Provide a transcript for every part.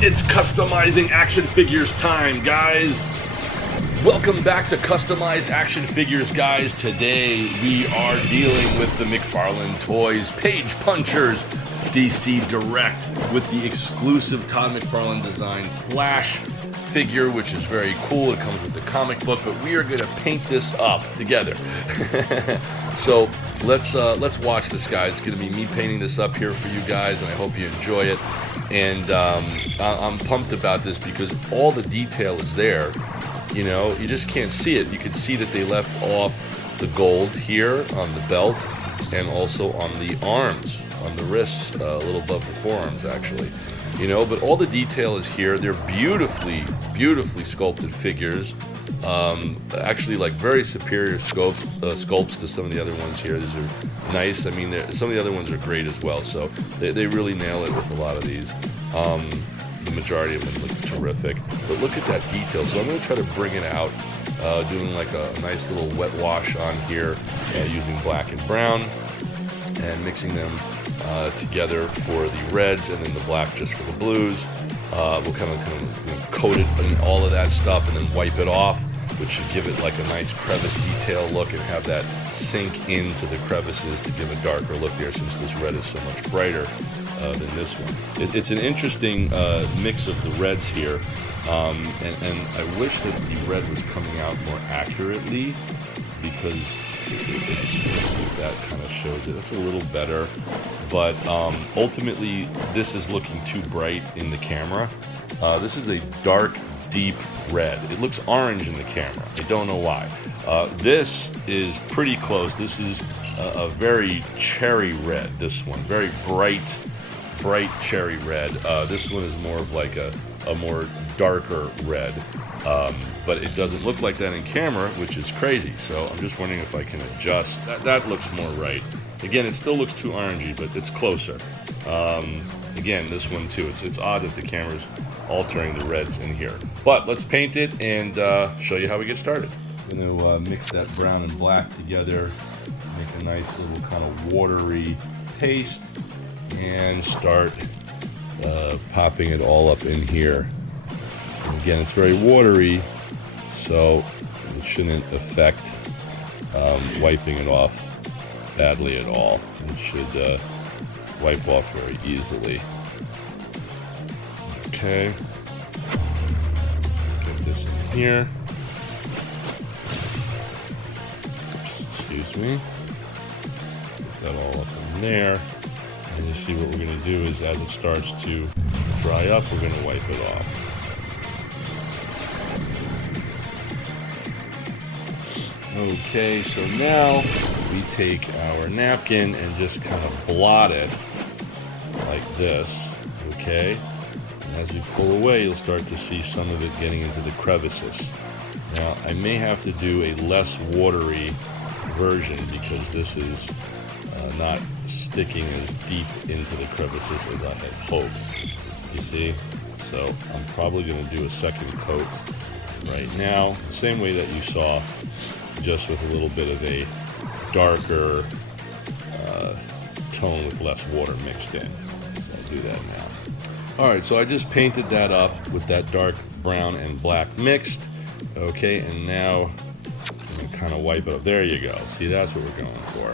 It's customizing action figures time, guys. Welcome back to Customize Action Figures, guys. Today we are dealing with the Mcfarlane Toys Page Punchers DC Direct with the exclusive Todd McFarlane design Flash figure, which is very cool. It comes with the comic book, but we are going to paint this up together. So let's watch this, guys. It's going to be me painting this up here for you guys, and I hope you enjoy it. And I'm pumped about this because all the detail is there. You know, you just can't see it. You can see that they left off the gold here on the belt and also on the arms, on the wrists, a little above the forearms, actually. You know, but all the detail is here. They're beautifully, beautifully sculpted figures. Actually, like very superior sculpts to some of the other ones here. These are nice. I mean, some of the other ones are great as well. So they really nail it with a lot of these. The majority of them look terrific. But look at that detail. So I'm going to try to bring it out, doing like a nice little wet wash on here, using black and brown, and mixing them together for the reds, and then the black just for the blues. We'll kind of coat it in all of that stuff, and then wipe it off, which should give it like a nice crevice detail look and have that sink into the crevices to give a darker look there, since this red is so much brighter than this one. It's an interesting mix of the reds here, and I wish that the red was coming out more accurately, because let's see if that kind of shows it. That's a little better, but ultimately this is looking too bright in the camera. This is a dark, deep red. It looks orange in the camera. I don't know why. This is pretty close. This is a very cherry red. This one, very bright cherry red. This one is more of like a more darker red. But it doesn't look like that in camera, which is crazy. So I'm just wondering if I can adjust. That looks more right. Again, it still looks too orangey, but it's closer. Again, this one too. It's odd that the camera's altering the reds in here. But let's paint it and show you how we get started. I'm going to mix that brown and black together, make a nice little kind of watery paste, and start popping it all up in here. And again, it's very watery, so it shouldn't affect wiping it off badly at all. It should wipe off very easily. Okay, get this in here. Excuse me. Put that all up in there. And you see what we're going to do is, as it starts to dry up, we're going to wipe it off. Okay, so now we take our napkin and just kind of blot it like this, okay? And as you pull away, you'll start to see some of it getting into the crevices. Now, I may have to do a less watery version because this is not sticking as deep into the crevices as I had hoped. You see? So I'm probably going to do a second coat right now, the same way that you saw, just with a little bit of a darker tone with less water mixed in. I'll do that now. Alright, so I just painted that up with that dark brown and black mixed. Okay, and now I'm going to kind of wipe it up. There you go. See, that's what we're going for.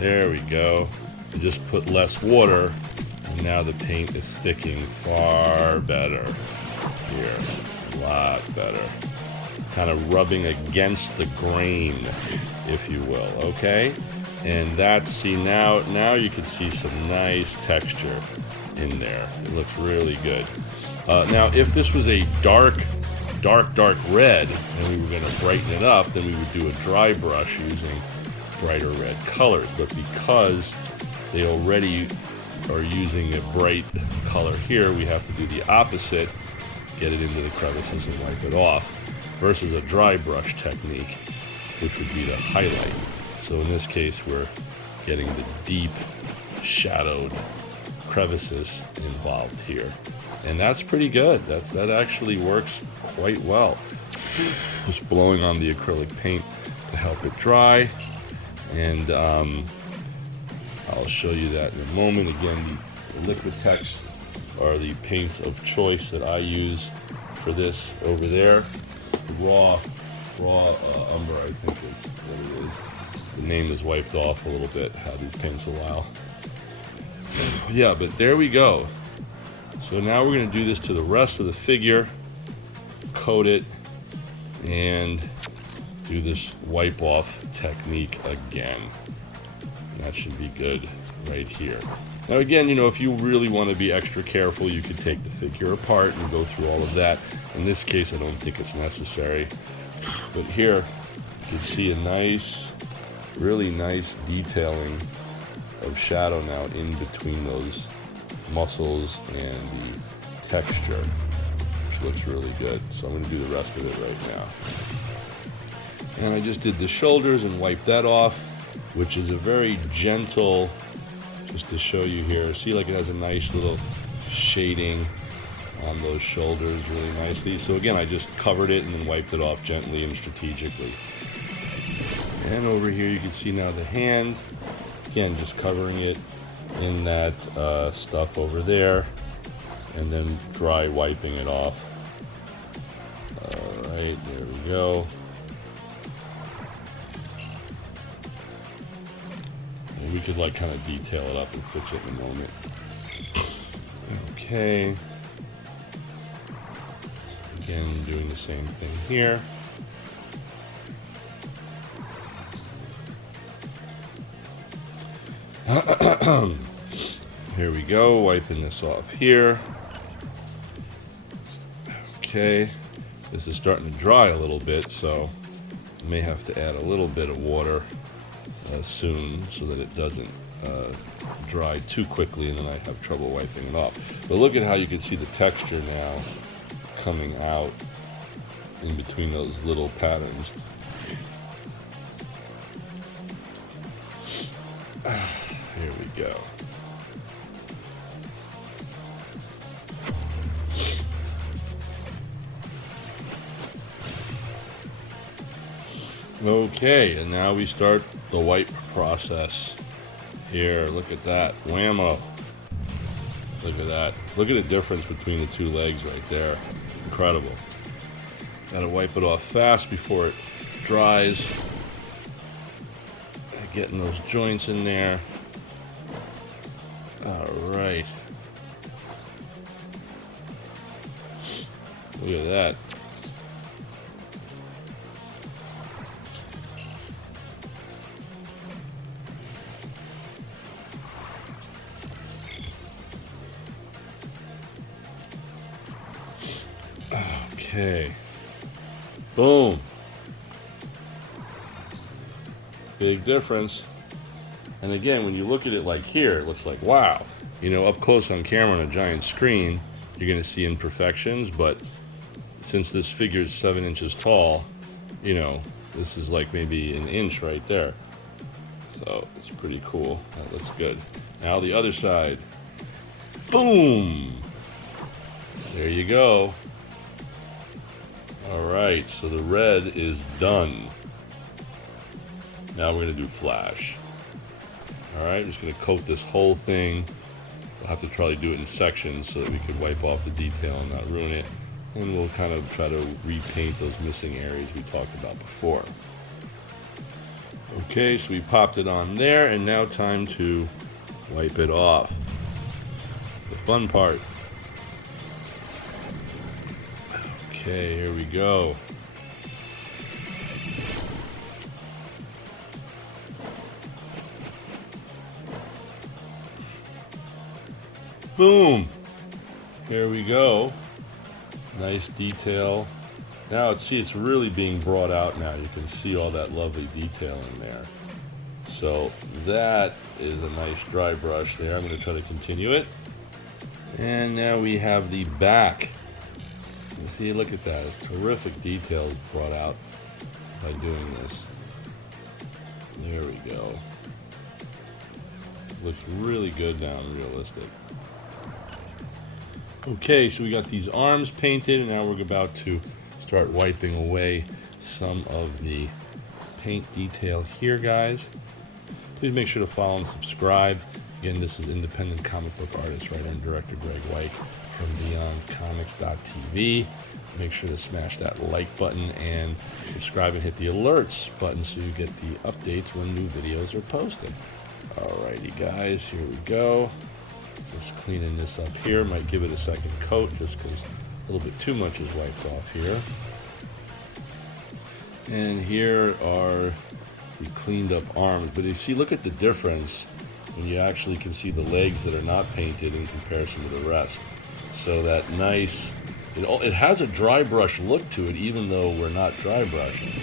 There we go. I just put less water, and now the paint is sticking far better here. A lot better. Kind of rubbing against the grain, if you will, okay? And that's, see, now you can see some nice texture in there. It looks really good. Now, if this was a dark red, and we were going to brighten it up, then we would do a dry brush using brighter red colors. But because they already are using a bright color here, we have to do the opposite, get it into the crevices and wipe it off, versus a dry brush technique, which would be the highlight. So in this case, we're getting the deep shadowed crevices involved here. And that's pretty good. That actually works quite well. Just blowing on the acrylic paint to help it dry. And I'll show you that in a moment. Again, the Liquitex are the paints of choice that I use for this over there. Raw umber, I think is what it is. The name is wiped off a little bit. Had these paints a while. Yeah, but there we go. So now we're going to do this to the rest of the figure, coat it, and do this wipe off technique again. And that should be good right here. Now again, you know, if you really want to be extra careful, you could take the figure apart and go through all of that. In this case, I don't think it's necessary. But here, you can see a nice, really nice detailing of shadow now in between those muscles and the texture, which looks really good. So I'm going to do the rest of it right now. And I just did the shoulders and wiped that off, which is a very gentle, just to show you here. See, like it has a nice little shading on those shoulders really nicely. So again, I just covered it and then wiped it off gently and strategically. And over here you can see now the hand. Again, just covering it in that stuff over there and then dry wiping it off. All right, there we go. And we could like kind of detail it up and fix it in a moment. Okay. Again, doing the same thing here. Here we go, wiping this off here. Okay, this is starting to dry a little bit, so I may have to add a little bit of water soon so that it doesn't dry too quickly and then I have trouble wiping it off. But look at how you can see the texture now coming out in between those little patterns. Here we go. Okay, and now we start the wipe process. Here, look at that. Whammo. Look at that. Look at the difference between the two legs right there. Incredible. Gotta wipe it off fast before it dries. Getting those joints in there. All right. Look at that. Okay. Boom. Big difference. And again, when you look at it like here, it looks like, wow. You know, up close on camera on a giant screen, you're going to see imperfections, but since this figure is 7 inches tall, you know, this is like maybe an inch right there. So it's pretty cool. That looks good. Now the other side. Boom! There you go. All right, so the red is done. Now we're going to do flash. All right, I'm just going to coat this whole thing. We'll have to probably do it in sections so that we could wipe off the detail and not ruin it. And we'll kind of try to repaint those missing areas we talked about before. Okay, so we popped it on there, and now time to wipe it off. The fun part. Okay, here we go. Boom! There we go. Nice detail. Now it's really being brought out now. You can see all that lovely detail in there. So that is a nice dry brush there. I'm going to try to continue it. And now we have the back. You see, look at that. It's terrific details brought out by doing this. There we go. Looks really good now and realistic. Okay, so we got these arms painted, and now we're about to start wiping away some of the paint detail here, guys. Please make sure to follow and subscribe. Again, this is independent comic book artist, writer, and director Greg White from BeyondComics.tv. Make sure to smash that like button and subscribe and hit the alerts button so you get the updates when new videos are posted. Alrighty guys, here we go. Just cleaning this up here. Might give it a second coat just because a little bit too much is wiped off here. And here are the cleaned up arms. But you see, look at the difference when you actually can see the legs that are not painted in comparison to the rest. So that nice, it has a dry brush look to it, even though we're not dry brushing,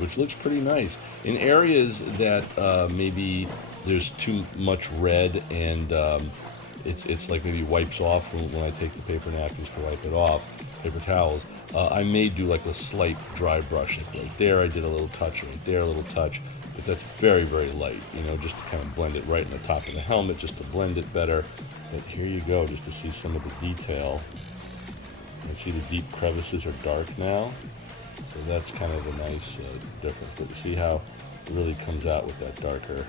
which looks pretty nice. In areas that maybe there's too much red and it's like maybe wipes off when I take the paper napkins to wipe it off, paper towels, I may do like a slight dry brush. Like right there I did a little touch, right there a little touch, but that's very, very light, you know, just to kind of blend it right in the top of the helmet, just to blend it better. But here you go, just to see some of the detail. You see the deep crevices are dark now, so that's kind of a nice difference. But you see how it really comes out with that darker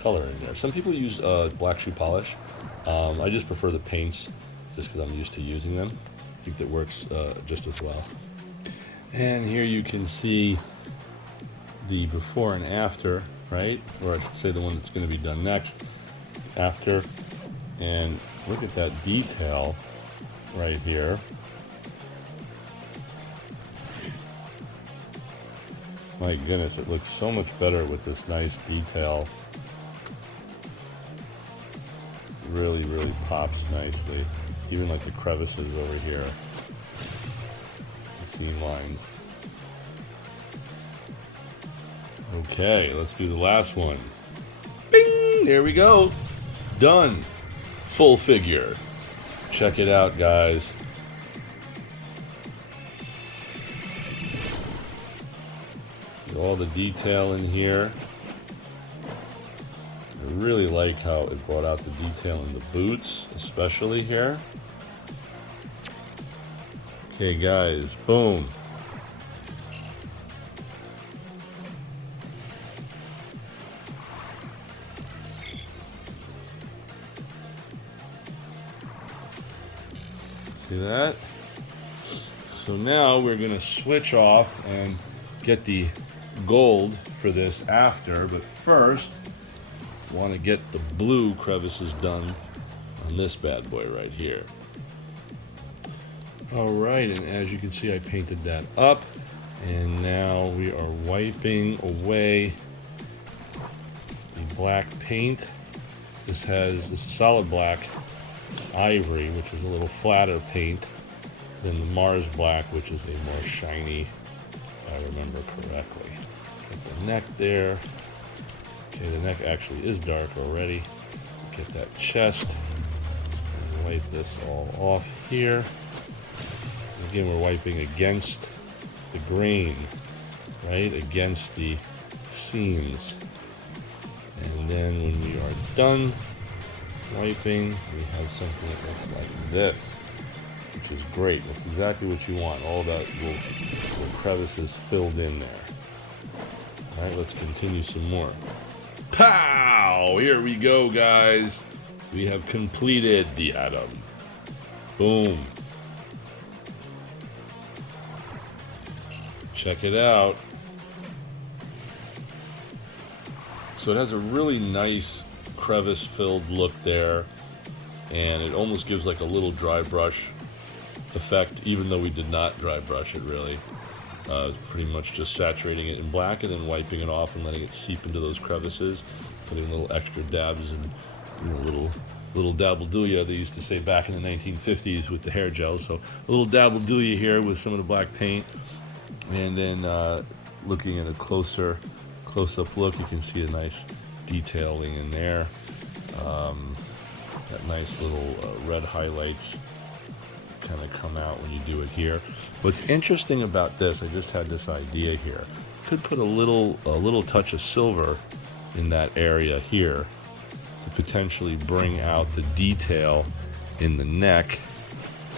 color in there. Some people use black shoe polish. I just prefer the paints just because I'm used to using them. I think that works just as well. And here you can see the before and after, right? Or I should say the one that's going to be done next. After. And look at that detail right here. My goodness, it looks so much better with this nice detail. Really, really pops nicely. Even like the crevices over here. The seam lines. Okay, let's do the last one. Bing! There we go. Done. Full figure. Check it out, guys. See all the detail in here. I really like how it brought out the detail in the boots, especially here. Okay, guys, boom. See that? So now we're going to switch off and get the gold for this after, but first I want to get the blue crevices done on this bad boy right here. Alright, and as you can see I painted that up, and now we are wiping away the black paint. This is solid black ivory, which is a little flatter paint than the Mars black, which is a more shiny, if I remember correctly. Got the neck there. Okay, the neck actually is dark already. Get that chest. Wipe this all off here. Again, we're wiping against the grain, right? Against the seams. And then when we are done wiping, we have something that looks like this, which is great. That's exactly what you want. All that little crevices filled in there. All right, let's continue some more. Pow! Here we go, guys. We have completed the atom. Boom. Check it out. So it has a really nice crevice-filled look there, and it almost gives like a little dry brush effect, even though we did not dry brush it really. Pretty much just saturating it in black and then wiping it off and letting it seep into those crevices, putting little extra dabs and, you know, little dabble-do-ya, they used to say back in the 1950s with the hair gel. So a little dabble-do-ya here with some of the black paint, and then looking at a close-up look, you can see a nice detailing in there. That nice little red highlights kind of come out when you do it here. What's interesting about this, I just had this idea here. Could put a little touch of silver in that area here to potentially bring out the detail in the neck.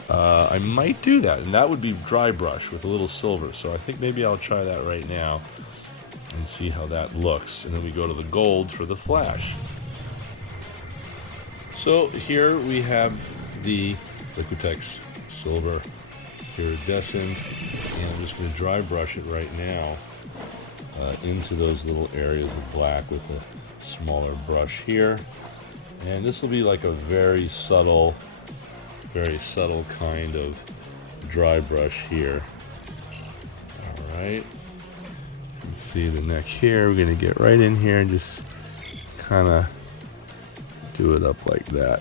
I might do that, and that would be dry brush with a little silver. So I think maybe I'll try that right now and see how that looks. And then we go to the gold for the flash. So here we have the Liquitex silver iridescent, and I'm just going to dry brush it right now into those little areas of black with a smaller brush here. And this will be like a very subtle kind of dry brush here. Alright, you can see the neck here. We're going to get right in here and just kind of do it up like that,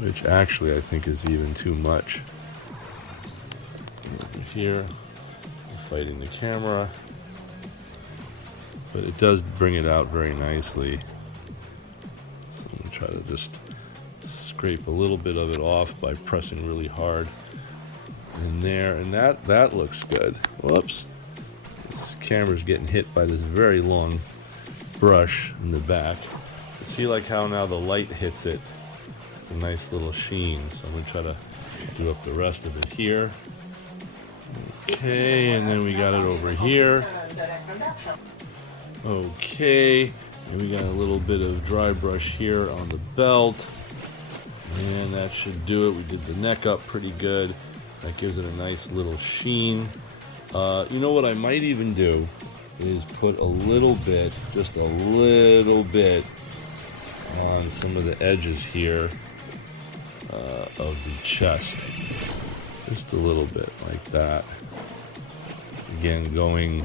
which actually I think is even too much. Over here, fighting the camera, but it does bring it out very nicely. So I'm going to try to just scrape a little bit of it off by pressing really hard in there, and that looks good. Whoops, this camera's getting hit by this very long brush in the back. See, like how now the light hits it, it's a nice little sheen. So I'm going to try to do up the rest of it here. Okay, and then we got it over here. Okay, and we got a little bit of dry brush here on the belt, and that should do it. We did the neck up pretty good. That gives it a nice little sheen. You know what I might even do is put a little bit, just a little bit, on some of the edges here of the chest. Just a little bit like that. Again, going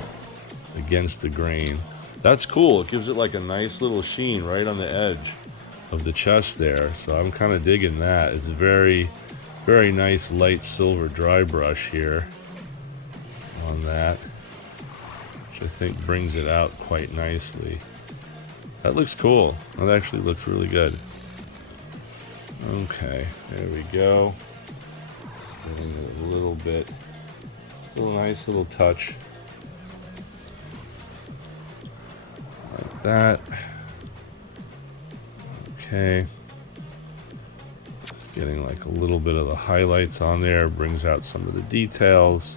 against the grain. That's cool. It gives it like a nice little sheen right on the edge of the chest there. So I'm kind of digging that. It's a very, very nice light silver dry brush here on that, I think brings it out quite nicely. That looks cool. That actually looks really good. Okay, there we go. Getting a little bit, a nice little touch like that. Okay, just getting like a little bit of the highlights on there, brings out some of the details.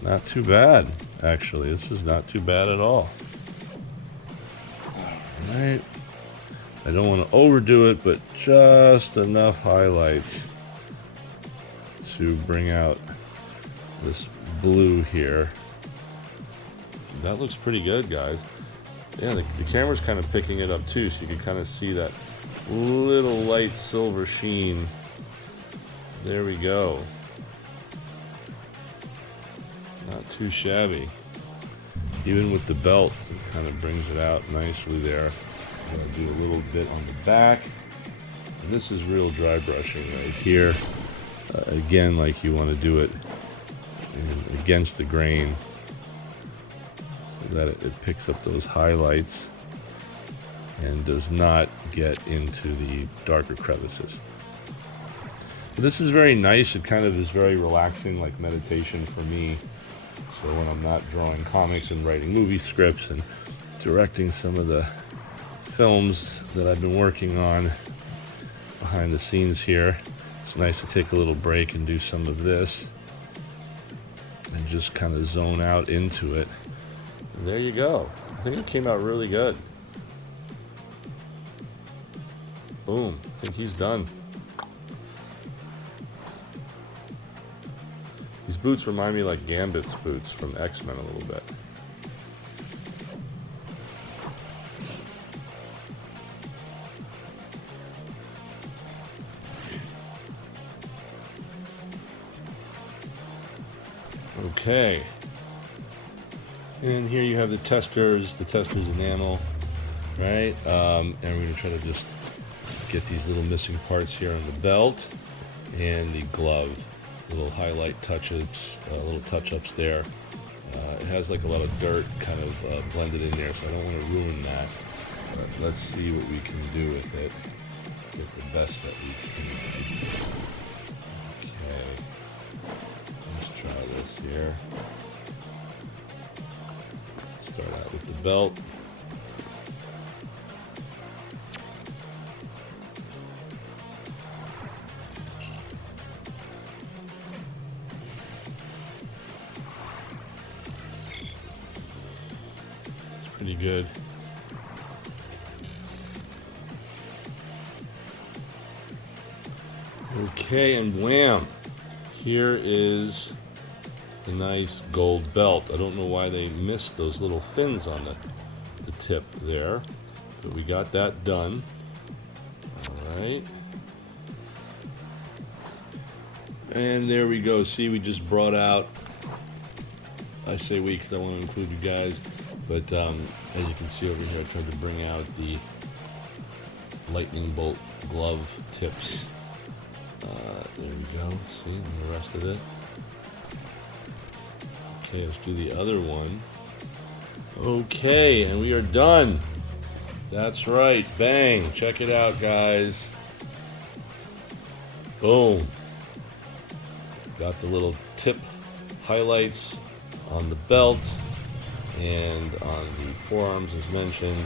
Not too bad. Actually, this is not too bad at all. Alright. I don't want to overdo it, but just enough highlights to bring out this blue here. That looks pretty good, guys. Yeah, the camera's kind of picking it up too, so you can kind of see that little light silver sheen. There we go. Not too shabby. Even with the belt, it kind of brings it out nicely there. I'm going to do a little bit on the back. And this is real dry brushing right here. Again, like you want to do it against the grain so that it picks up those highlights and does not get into the darker crevices. But this is very nice. It kind of is very relaxing, like meditation for me. So when I'm not drawing comics and writing movie scripts and directing some of the films that I've been working on behind the scenes here, it's nice to take a little break and do some of this and just kind of zone out into it. And there you go. I think it came out really good. Boom. I think he's done. These boots remind me like Gambit's boots from X-Men a little bit. Okay. And here you have the tester's enamel, right? And we're going to try to just get these little missing parts here on the belt and the glove. Little highlight touch-ups, little touch-ups there. It has like a lot of dirt kind of blended in there, so I don't want to ruin that. But let's see what we can do with it. Get the best that we can. Okay. Let's try this here. Start out with the belt. Pretty good. Okay, and wham! Here is a nice gold belt. I don't know why they missed those little fins on the tip there, but we got that done. All right. And there we go. See, we just brought out, I say we because I want to include you guys, but as you can see over here, I tried to bring out the lightning bolt glove tips. There we go. See, and the rest of it. Okay, let's do the other one. Okay, and we are done. That's right. Bang. Check it out, guys. Boom. Got the little tip highlights on the belt and on the forearms as mentioned.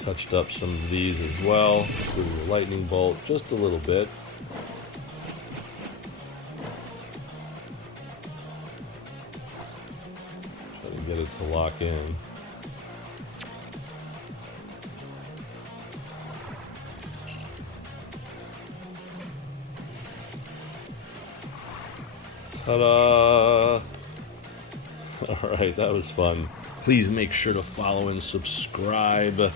Touched up some of these as well, including the lightning bolt, just a little bit. Try to get it to lock in. Ta-da! Alright, that was fun. Please make sure to follow and subscribe.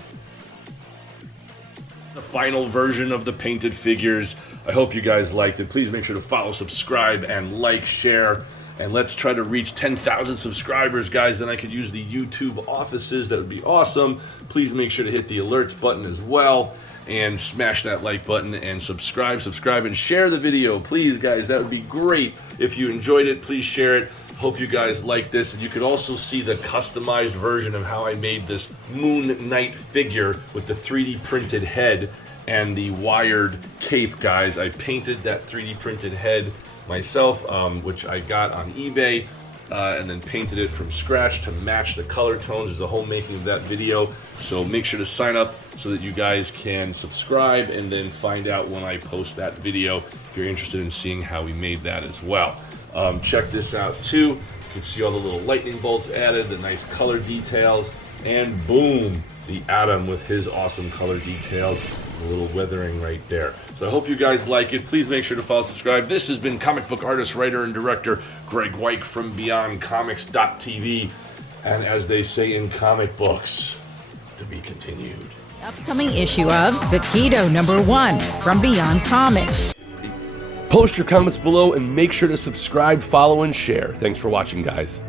The final version of the painted figures. I hope you guys liked it. Please make sure to follow, subscribe, and like, share. And let's try to reach 10,000 subscribers, guys. Then I could use the YouTube offices. That would be awesome. Please make sure to hit the alerts button as well. And smash that like button and subscribe, and share the video. Please, guys, that would be great. If you enjoyed it, please share it. Hope you guys like this. And you could also see the customized version of how I made this Moon Knight figure with the 3D printed head and the wired cape, guys. I painted that 3D printed head myself, which I got on eBay, and then painted it from scratch to match the color tones. There's a whole making of that video. So make sure to sign up so that you guys can subscribe and then find out when I post that video if you're interested in seeing how we made that as well. Check this out too. You can see all the little lightning bolts added, the nice color details, and boom, the Atom with his awesome color details, a little weathering right there. So I hope you guys like it. Please make sure to follow, subscribe. This has been comic book artist, writer, and director Greg Weick from BeyondComics.tv, and as they say in comic books, to be continued. Upcoming issue of Gekido #1 from Beyond Comics. Post your comments below and make sure to subscribe, follow, and share. Thanks for watching, guys.